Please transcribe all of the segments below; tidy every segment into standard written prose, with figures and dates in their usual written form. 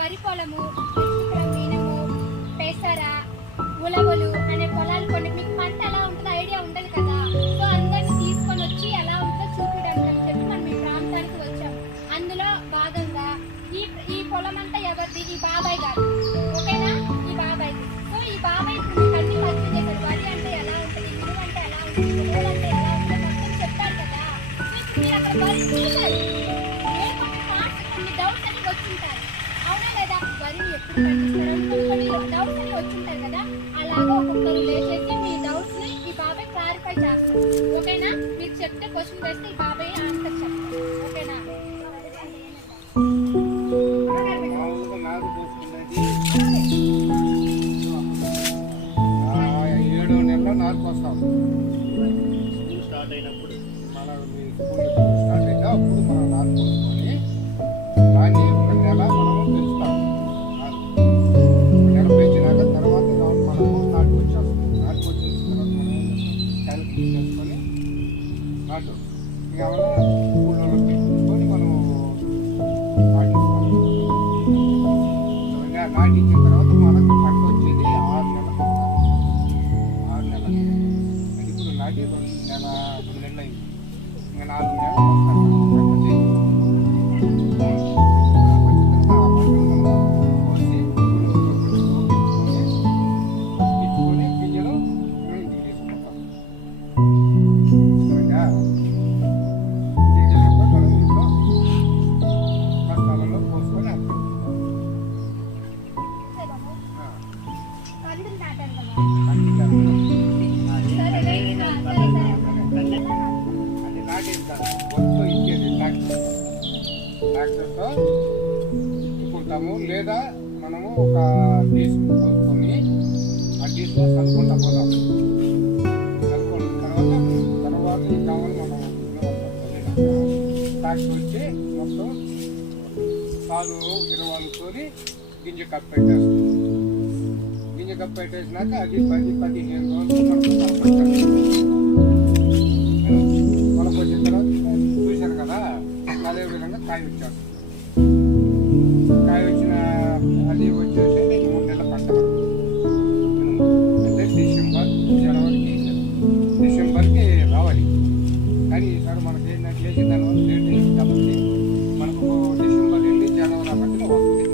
వరి పొలము, మీనము, పెసర, ఉలవలు అనే పొలాలు కొన్ని. మీకు పంట ఎలా ఉంటుందో ఐడియా ఉండదు కదా. సో అందరిని తీసుకొని వచ్చి ఎలా ఉంటుందో చూపించడానికి అని చెప్పి మనం ఈ ప్రాంతానికి వచ్చాం. అందులో భాగంగా ఈ పొలం అంతా ఎవరిది? ఈ బాబాయ్ గారు, ఓకేనా? ఈ బాబాయ్. సో ఈ బాబాయ్ ఇప్పుడు మీకు అన్ని పరిచయం చేశారు. వరి అంటే ఎలా ఉంటుంది, మినుము అంటే ఎలా ఉంటుంది, ఉలవలు అంటే ఎలా ఉంటుంది మొత్తం చెప్పారు కదా. సో ఇప్పుడు మీరు అక్కడ వరి చూశారు. కొన్ని డౌట్స్ అని వచ్చుంటారు, అవునా లేదా? వరిని ఎప్పుడు పండిస్తారు కొన్ని డౌట్స్ అని వచ్చుంటారు కదా. అలాగే ఒక్కొక్కరు లేచేసి మీ డౌట్స్ ని ఈ బాబాయ్ క్లారిఫై చేస్తారు, ఓకేనా? మీరు చెప్తే క్వశ్చన్ వేస్తే ఈ బాబాయ్ ఆన్సర్ చెప్తారు, ఓకేనా? 7 నెలల నాలుగు వస్తాం. స్కూల్ స్టార్ట్ అయినప్పుడు స్టార్ట్ అయితే అప్పుడు మనం నాలుగు పోసుకొని దాన్ని ఒక నెల మనము పెంచుతాం. నెల పెంచినాక తర్వాత మనము నాటుకు వచ్చేస్తాం. నాటుకు వచ్చేసిన తర్వాత మనం క్యాలిక్యులేట్ చేసుకొని నాటు కేవలం ఊళ్ళో పెట్టుకొని మనం నాటిస్తాం. నాటించిన తర్వాత మనకు పంట వచ్చేది 6 నెలలకు వస్తుంది. 6 నెలలు అది ఇప్పుడు నాటి 2 నెలలు అయింది. ఇంకా 4 నెలలకు వస్తాను ప్రాసెస్తో తిప్పుకుంటాము. లేదా మనము ఒక డీస్ కొనుక్కొని ఆ డీస్లో చదువుకుంటా పోదాం. చదువుకున్న తర్వాత ఈ కావాలి మనం ట్రాక్టర్ వచ్చి మొత్తం పాలు ఇరవాలుకొని గింజ కప్పు పెట్టేస్తాం. గింజ కప్పు పెట్టేసినాక అది 10-15 రోజులు మనకు వచ్చిన తర్వాత చూశారు కదా, అదే విధంగా కాయ వచ్చేస్తుంది. కాయ వచ్చిన అది వచ్చేసి 3 నెలల పంట అంటే డిసెంబర్కి రావాలి. కానీ ఈసారి మనకి ఏంటంటే వేసిన దానివల్ల లేట్ అయింది కాబట్టి మనకు డిసెంబర్ నుండి జనవరి మధ్యలో వస్తుంది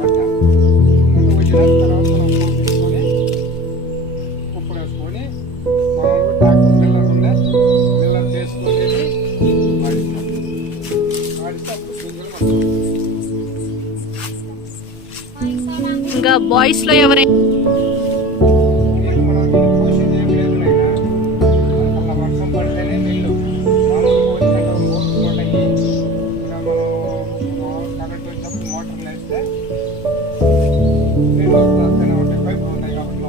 పంట. వచ్చిన తర్వాత మనం తీసుకొని కుప్పుడు వేసుకొని మామూలుగా ట్రాక్టర్ మిల్లర్ చేసుకొని వాడిస్తాం. అప్పుడు గింజలు ఇంకా బాయ్స్ లో ఎవరైనా పోసేది ఏం లేదు నాయనా. అలా వర్షం పడితేనే నీళ్ళు మామూలు పోయి కరెంట్ వచ్చినప్పుడు మోటార్లు వేస్తే నీళ్ళు వస్తూనే ఉంటాయి. పైపులు ఉంటాయి కాబట్టి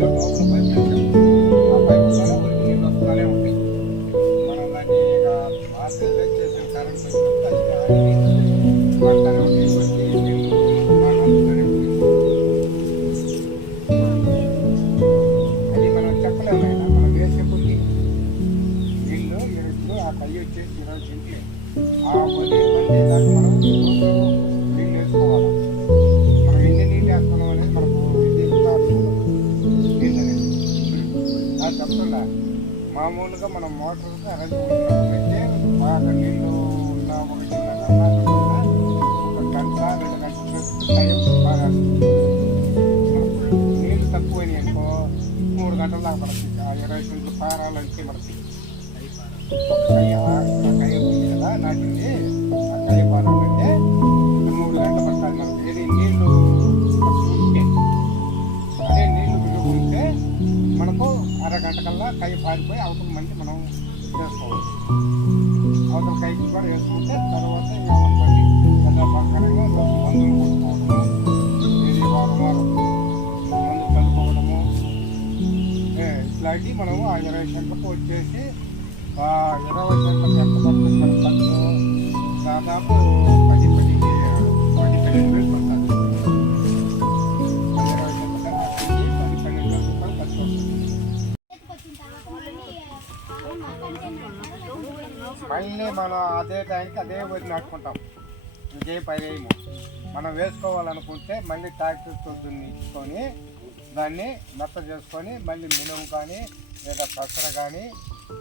లోపల పైపు వేసాం. ఆ పైపులోనే ఉరికి నీళ్ళు వస్తూనే ఉంటాయి. మనం దాన్ని ఇక ఆశలు చేసిన కరెంట్ వచ్చినప్పుడు అది పడతానే ఉంటాయి. వచ్చి నీళ్ళు అందుతూనే ఉంటాయి. అది మనం చెప్పలేము. మనం వేసే కొద్ది నీళ్ళు ఇప్పుడు ఆ కయ్యి వచ్చేసి 20 సెంట్లు. ఆ పది దాకా మనం రోజు నీళ్ళు వేసుకోవాలి. మనం ఎన్ని నీళ్ళు వేస్తున్నాం అనేది మనకు ఇది నీళ్ళు అనేది అది చెప్తుందా. మామూలుగా మనం మోటార్కి అరేంజ్ ఉన్నప్పుడైతే బాగా నీళ్ళు ఉన్న 1.5 గంట 2 గంటలు టైం బాగా నీళ్ళు తక్కువైనాయి అనుకో 3 గంటల దాకా పడుతుంది. ఆ 20 సెంట్లు పారాలంటే మనకి ఒక కయ్య ఉంది కదా నాటింది. ఆ కయ్య పారాలంటే 3 గంటలు పడుతుంది మనకి. ఏది నీళ్ళు ఉంటే అదే నీళ్ళు విలువ మనకు అరగంట కల్లా కయ్య పారిపోయి అవతల మంది మనం వేసుకోవాలి. అవతల కైకి కూడా వేసుకుంటే తర్వాత ఏమనుకోండి యథాప్రకారంగా మందులు కొట్టుకోవడము, ఏది వారం మందులు కలుపుకోవడము ఇట్లాంటివి మనము ఆ 20 సెంట్లకు వచ్చేసి 20 సెంట్లకు ఎంత పడుతుంది మన ఖర్చు దాదాపు 10-12 వేలు పడుతుంది. 20 సెంట్లకు 10-12 వేల రూపాయలు ఖర్చు వస్తుంది. మళ్ళీ మనం అదే టైంకి అదే వరి నాటుకుంటాం. ఇంకేం పని వేయము. మనం వేసుకోవాలనుకుంటే మళ్ళీ ట్రాక్టర్తో దున్నించుకొని దాన్ని మెత్త చేసుకొని మళ్ళీ మినుము కానీ లేదా పెసర కానీ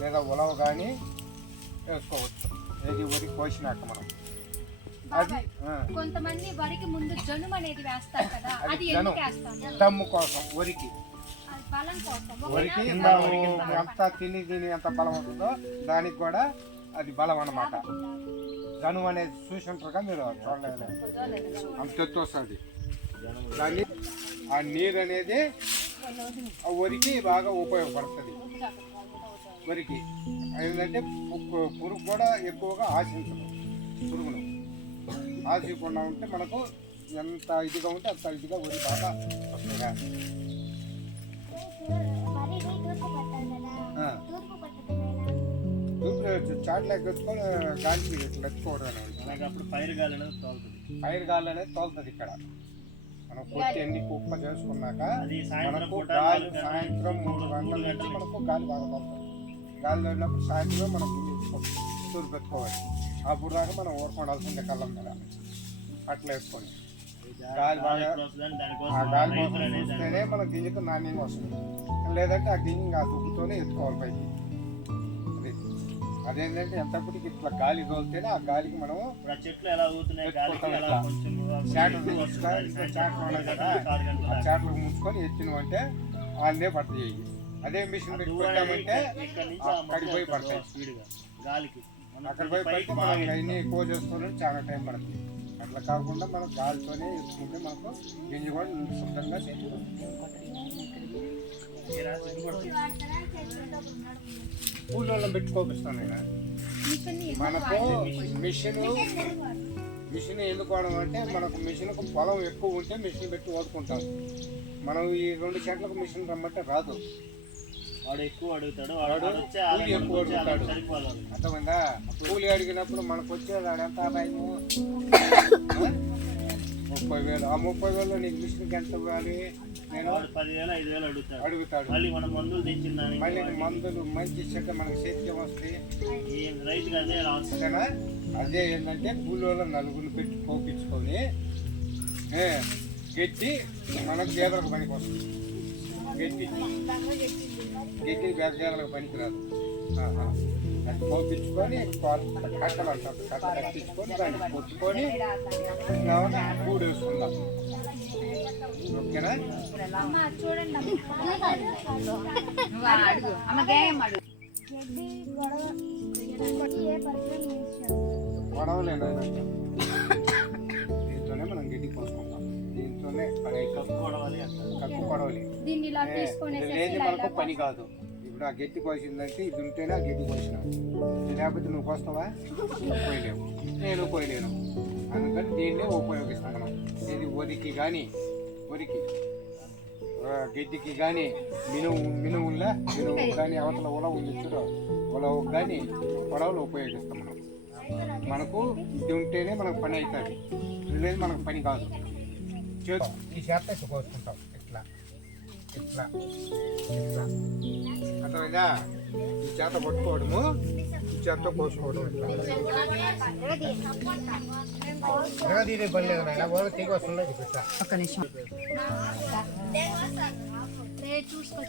లేదా ఉలవ కానీ వేసుకోవచ్చు. ఏది వరి కోసినాక మనం అది కొంతమంది వరికి ముందు జనుము అనేది వేస్తారు కదా, అది ఎందుకు వేస్తాం? దమ్ము కోసం వరికి బలం కోసం. వరికి ఎంత తిని ఎంత బలం ఉంటుందో దానికి కూడా అది బలం అన్నమాట. జనుము అనేది చూసింటారుగా మీరు, చూడలేదు అంత ఎత్తు వస్తుంది. దాన్ని ఆ నీరు అనేది ఆ వరికి బాగా ఉపయోగపడుతుంది. వరికి ఏంటంటే పురుగు కూడా ఎక్కువగా ఆశించదు. పురుగును ఆశించకుండా ఉంటే మనకు ఎంత ఇదిగా ఉంటే అంత ఇదిగా వరి బాగా వస్తుంది. చాట్లకి తెచ్చుకొని గాలికి ఇట్లా ఎత్తుకోవడం అనేది పైరు గాలి అనేది తోలుతుంది. ఇక్కడ మనం కొట్టి ఎన్ని కుప్ప చేసుకున్నాక మనకు గాలి సాయంత్రం 3 గంటల నుంచి మనకు గాలి బాగా తోలుతుంది. గాలి తోలినప్పుడు సాయంత్రం మనం తూరు పెట్టుకోవాలి. అప్పుడు దాకా మనం ఊరుకోవాల్సిందే కళ్ళం మీద అట్లా వేసుకొని గాలి బాగా ఆ గాలి కోసం చూస్తేనే మన గింజకు నాణ్యంగా వస్తుంది. లేదంటే ఆ గింజ ఆ దుక్కుతోనే ఎత్తుకోవాలి పైకి. అదేంటంటే ఎంతప్పటికి ఇట్లా గాలి తోలితేనే ఆ గాలికి మనము చెట్లు ఎలా చాట్లు ముంచుకొని ఎత్తినమంటే వాళ్ళే పడతాయి. అదే మిషన్ పెట్టి పెట్టామంటే అక్కడికి పోయి పడతాయి గాలికి. అక్కడ పోయి పడితే మనం ఇవన్నీ ఎక్కువ చేసుకోవాలని చాలా టైం పడుతుంది. అట్లా కాకుండా మనం గాలితోనే వేసుకుంటే మనకు గింజ కూడా శుద్ధంగా ఊళ్ళో పెట్టుకోపిస్తాను నేను. మనకు మిషన్ ఎందుకు వాడడం అంటే మనకు మిషన్కు పొలం ఎక్కువ ఉంటే మిషన్ పెట్టి ఓదుకుంటాం. మనం ఈ 2 సెంట్లకు మిషన్ రమ్మంటే రాదు. వాడు ఎక్కువ అడుగుతాడు, కూలి ఎక్కువ అడుగుతాడు. సరిపోవాలి. అర్థమైందా? కూలి అడిగినప్పుడు మనకు వచ్చేది ఎంత ఆదాయము? 30,000. ఆ 30,000 నీకు మిషన్కి ఎంత ఇవ్వాలి? నేను 10,000 5,000 అడుగుతాడు. మళ్ళీ మనం మందులు తెచ్చిన మళ్ళీ మందులు మంచి చెడ్డ మనకు చేతికి వస్తాయి. రైతుకి అదే లాస్. అంతేనా? అదే ఏంటంటే కూలీలో నలుగురిని పెట్టి పోపించుకొని గట్టి మనకు గేదెలకు పనికి వస్తుంది. గట్టి గేదెలకు పనికి రాదు. అది పోపించుకొని కట్టలు అంటారు. కట్ట కట్టించుకొని దాన్ని కొట్టుకొని కూడి వేసుకుందాం. ఓకేనా? గొడవలేనా? దీంతోనే మనం గడ్డి పోసుకుంటాం. దీంతోనే కప్పు కొడవాలి అంటారు. కక్కు కొడవలి. లేదు మనకు పని కాదు. ఇప్పుడు ఆ గడ్డి కోసిందంటే ఇది ఉంటేనే ఆ గడ్డి కోసిన. లేకపోతే నువ్వు కోస్తావా? పోయలేవు. నేను పోయలేను. అందుకని దీన్నే ఉపయోగిస్తాం మనం. ఇది వరికి కానీ గడ్డికి కానీ మినుము కానీ అవతల ఉలవ ఉంది చూడు, ఉలవకు కానీ పొడవలు ఉపయోగిస్తాం మనం. మనకు ఇది ఉంటేనే మనకు పని అవుతుంది. లేదు మనకు పని కాదు. ఈ చేత ఇట్లా కోసుకుంటాం. ఇట్లా అర్థమైందా? ఈ చేత పట్టుకోవడము, ఈ చేత కోసుకోవడం. ఇట్లా తీరే పని లేదు నాయన. వాళ్ళు తీగ వస్తుందో చూపిస్తా. ఒక్క నిమిషం. చూసుకో